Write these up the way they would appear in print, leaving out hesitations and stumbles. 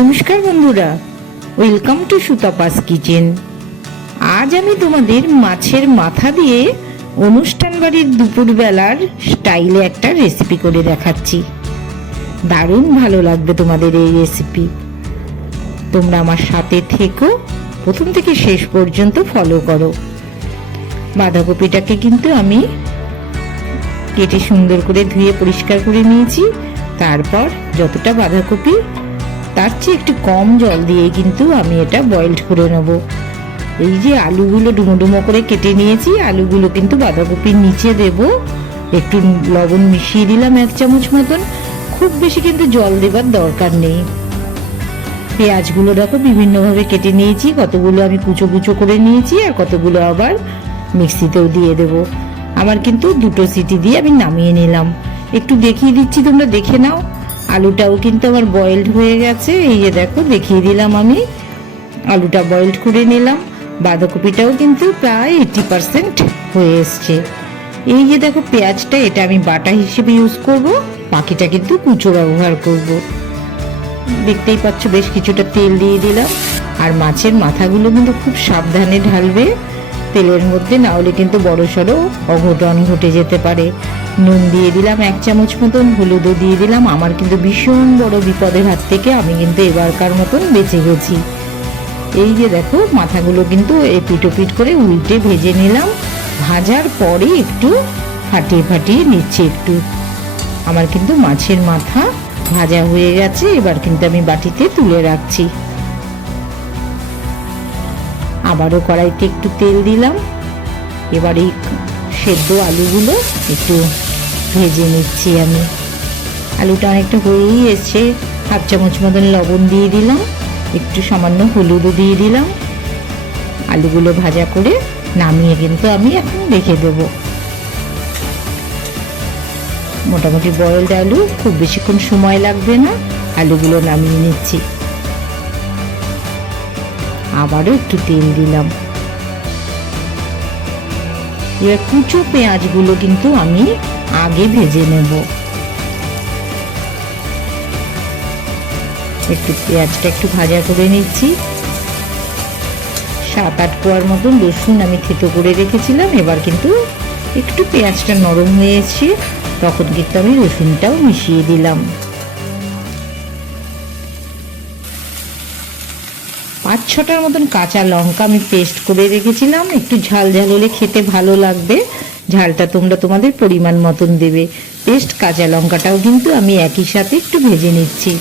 নমস্কার বন্ধুরা, welcome to সুতাপাস kitchen. আজ আমি তোমাদের মাছের মাথা দিয়ে অনুষ্ঠান বাড়ির দুপুরবেলার স্টাইলে একটা রেসিপি করে দেখাচ্ছি। দারুণ ভালো লাগবে তোমাদের এই রেসিপি। তোমরা আমার সাথে থেকো, প্রথম থেকে শেষ পর্যন্ত ফলো করো। বাঁধাকপিটাকে কিন্তু আমি কেটে সুন্দর করে ধুয়ে পরিষ্কার করে নিয়েছি। তারপর যতটা বাঁধাকপি তার চেয়ে একটু কম জল দিয়ে কিন্তু আমি এটা বয়েলড করে নেব। এই যে আলুগুলো ডুমো ডুমো করে কেটে নিয়েছি, আলুগুলো কিন্তু বাঁধাকপির নিচে দেব। একটু লবণ মিশিয়ে দিলাম 1 চামচ মতন, খুব বেশি কিন্তু জল দেবার দরকার নেই। পেঁয়াজগুলো দেখো বিভিন্নভাবে কেটে নিয়েছি, কতগুলো আমি কুচো কুচো করে নিয়েছি আর কতগুলো আবার মিক্সিতেও দিয়ে দেব। আমার কিন্তু 2টো সিটি দিয়ে আমি নামিয়ে নিলাম। একটু দেখিয়ে দিচ্ছি, তোমরা দেখে নাও। আলুটাও কিন্তু আমার বয়েলড হয়ে গেছে, এই যে দেখো দেখিয়ে দিলাম। আমি আলুটা বয়েলড করে নিলাম। বাঁধাকপিটাও কিন্তু প্রায় 80% হয়ে এসছে। এই যে দেখো পেঁয়াজটা, এটা আমি বাটা হিসেবে ইউজ করব, বাকিটা কিন্তু কুচো ব্যবহার করব। দেখতেই পাচ্ছ বেশ কিছুটা তেল দিয়ে দিলাম। আর মাছের মাথাগুলো কিন্তু খুব সাবধানে ঢালবে তেলের মধ্যে, না হলে কিন্তু বড়সড় অঘটন ঘটে যেতে পারে। নুন দিয়ে দিলাম 1 চামচ মতন, হলুদও দিয়ে দিলাম। আমার কিন্তু ভীষণ বড় বিপদের হাত থেকে আমি কিন্তু এবারকার মতন বেঁচে গেছি। এই যে দেখো মাথাগুলো কিন্তু এপিট ওপিট করে উল্টে ভেজে নিলাম। ভাজার পরে একটু ফাটিয়ে ফাটিয়ে নিচ্ছি একটু। আমার কিন্তু মাছের মাথা ভাজা হয়ে গেছে। এবার কিন্তু আমি বাটিতে তুলে রাখছি। আবারও কড়াইতে একটু তেল দিলাম। এবার এই সেদ্ধ আলুগুলো একটু ভেজে নিচ্ছি আমি। আলুটা অনেকটা হয়েই এসছে। 1/2 চামচ মতন লবণ দিয়ে দিলাম, একটু সামান্য হলুদও দিয়ে দিলাম। আলুগুলো ভাজা করে নামিয়ে কিন্তু আমি এখন রেখে দেব। মোটামুটি বয়েলড আলু, খুব বেশিক্ষণ সময় লাগবে না। আলুগুলো নামিয়ে নিচ্ছি। আবারও একটু তেল দিলাম। এবার কুচো পেঁয়াজগুলো কিন্তু আমি আগে ভেজে নেব। একটু পেঁয়াজটা একটু ভাজা করে নিচ্ছি। 7-8 কোয়ার মতন রসুন আমি থেতো করে রেখেছিলাম। এবার কিন্তু একটু পেঁয়াজটা নরম হয়েছে, তখন কিন্তু আমি রসুনটাও মিশিয়ে দিলাম। 5-6টার মতন কাঁচা লঙ্কা আমি পেস্ট করে রেখেছিলাম। একটু ঝাল ঝাল হলে খেতে ভালো লাগবে। ঝালটা তোমরা তোমাদের পরিমাণ মতন দেবে। পেস্ট কাঁচা লঙ্কাটাও কিন্তু আমি একই সাথে একটু ভেজে নিচ্ছি।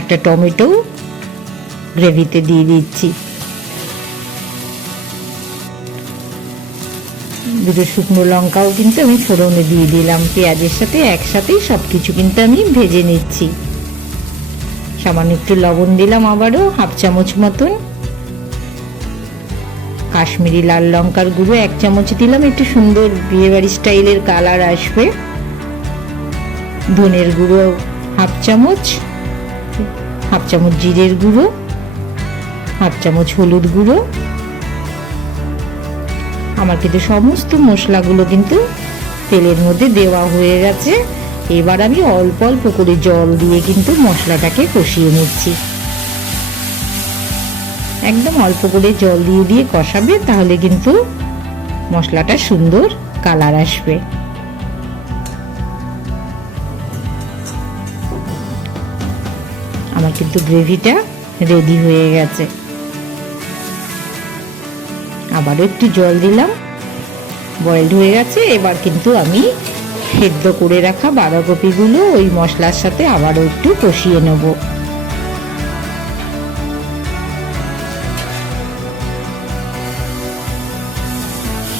একটা টমেটো গ্রেভিতে দিয়ে দিচ্ছি। 2টো শুকনো লঙ্কাও কিন্তু আমি ফোড়নে দিয়ে দিলাম। পেঁয়াজের সাথে একসাথেই সবকিছু কিন্তু আমি ভেজে নিচ্ছি। সামান্য একটু লবণ দিলাম, আবারও 1/2 চামচ মতন। কাশ্মীরি লাল লঙ্কার গুঁড়ো 1 চামচ দিলাম, একটু সুন্দর বিয়েবাড়ি স্টাইলের কালার আসবে। ধনের গুঁড়ো 1/2 চামচ, 1/2 চামচ জিরের গুঁড়ো, 1/2 চামচ হলুদ গুঁড়ো। আমার কিন্তু সমস্ত মশলাগুলো কিন্তু তেলের মধ্যে দেওয়া হয়ে গেছে। এবার আমি অল্প অল্প করে জল দিয়ে কিন্তু মশলাটাকে কষিয়ে নিচ্ছি। একদম অল্প করে জল দিয়ে দিয়ে কষাবে, তাহলে কিন্তু মশলাটা সুন্দর কালার আসবে। আমার কিন্তু গ্রেভিটা রেডি হয়ে গেছে। আবারও একটু জল দিলাম, বয়েলড হয়ে গেছে। এবার কিন্তু আমি সেদ্ধ করে রাখা বাঁধাকপিগুলো ওই মশলার সাথে আবারও একটু কষিয়ে নেব।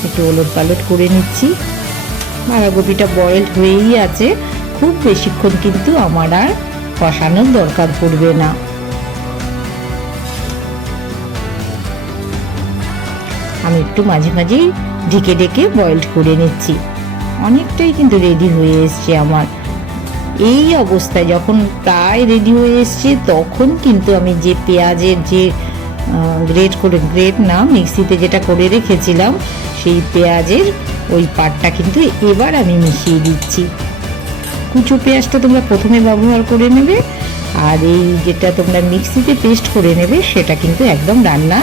একটু ওলট পালট করে নিচ্ছি। বাঁধাকপিটা বয়েলড হয়েই আছে, খুব বেশিক্ষণ কিন্তু আমার আর কষানোর দরকার পড়বে না। আমি একটু মাঝে মাঝেই ঢেকে ঢেকে বয়েলড করে নিচ্ছি। অনেকটাই কিন্তু রেডি হয়ে এসছে আমার। এই অবস্থায় যখন প্রায় রেডি হয়ে এসছে, তখন কিন্তু আমি যে পেঁয়াজের যে গ্রেট না মিক্সিতে যেটা করে রেখেছিলাম, সেই পেঁয়াজের ওই পাটটা কিন্তু এবার আমি মিশিয়ে দিচ্ছি। কুচো পেঁয়াজটা তোমরা প্রথমে ব্যবহার করে নেবে, আর এই যেটা তোমরা মিক্সিতে পেস্ট করে নেবে সেটা কিন্তু একদম রান্না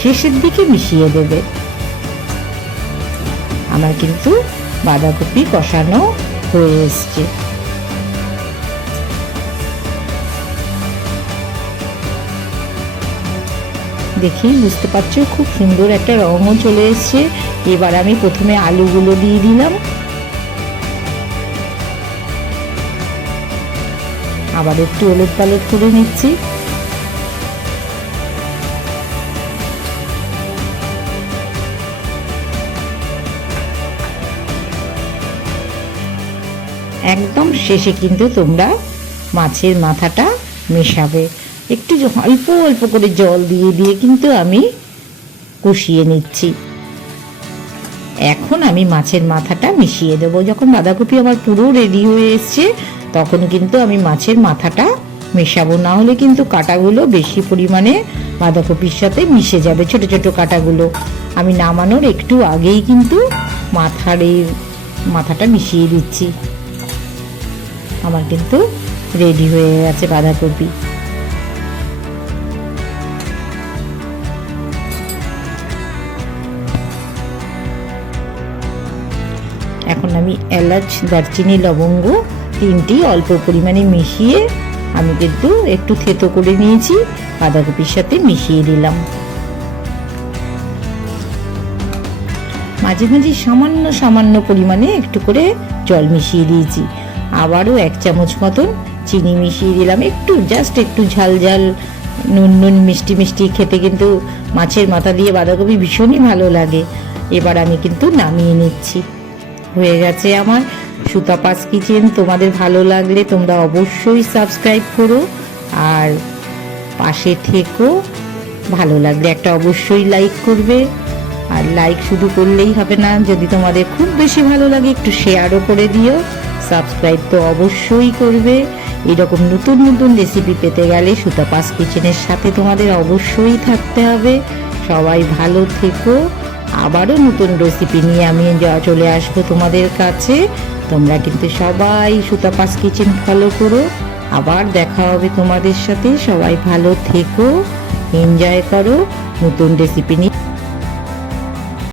শেষের দিকে মিশিয়ে দেবে। আমার কিন্তু বাঁধাকপি কষানো হয়ে এসছে। দেখেই বুঝতে পারছো খুব সুন্দর একটা রঙও চলে এসছে। এবার আমি প্রথমে আলুগুলো দিয়ে দিলাম, আবার একটু ওলট পালট করে নিচ্ছি। একদম শেষে কিন্তু তোমরা মাছের মাথাটা মেশাবে। একটু অল্প অল্প করে জল দিয়ে দিয়ে কিন্তু আমি কষিয়ে নিচ্ছি। এখন আমি মাছের মাথাটা মিশিয়ে দেবো। যখন বাঁধাকপি আমার পুরো রেডি হয়ে এসছে তখন কিন্তু আমি মাছের মাথাটা মেশাবো, না হলে কিন্তু কাঁটাগুলো বেশি পরিমাণে বাঁধাকপির সাথে মিশে যাবে, ছোট ছোট কাঁটাগুলো। আমি নামানোর একটু আগেই কিন্তু মাথাটা মিশিয়ে দিচ্ছি। আমার কিন্তু রেডি হয়ে গেছে বাঁধাকপি। এখন আমি এলাচ, দারচিনি, লবঙ্গ তিনটি অল্প পরিমাণে মিশিয়ে আমি কিন্তু একটু থেতো করে নিয়েছি, বাঁধাকপির সাথে মিশিয়ে দিলাম। মাঝে মাঝে সামান্য সামান্য পরিমাণে একটু করে জল মিশিয়ে দিয়েছি। আবারও 1 চামচ মতন চিনি মিশিয়ে দিলাম। একটু জাস্ট একটু ঝাল ঝাল, নুন নুন, মিষ্টি মিষ্টি খেতে কিন্তু মাছের মাথা দিয়ে বাঁধাকপি ভীষণই ভালো লাগে। এবার আমি কিন্তু নামিয়ে নিচ্ছি। হয়ে গেছে আমার সুতাপাস কিচেন। তোমাদের ভালো লাগলে তোমরা অবশ্যই সাবস্ক্রাইব করো আর পাশে থেকো। ভালো লাগলে একটা অবশ্যই লাইক করবে। আর লাইক শুধু করলেই হবে না, যদি তোমাদের খুব বেশি ভালো লাগে একটু শেয়ারও করে দিও। সাবস্ক্রাইব তো অবশ্যই করবে। এরকম নতুন নতুন রেসিপি পেতে গেলে সুতাপাস কিচেনের সাথে তোমাদের অবশ্যই থাকতে হবে। সবাই ভালো থেকো। আবারও নতুন রেসিপি নিয়ে আমি চলে আসবো তোমাদের কাছে। তোমরা কিন্তু সবাই সুতাপাস কিচেন ফলো করো। আবার দেখা হবে তোমাদের সাথে। সবাই ভালো থেকো, এনজয় করো নতুন রেসিপি নিয়ে।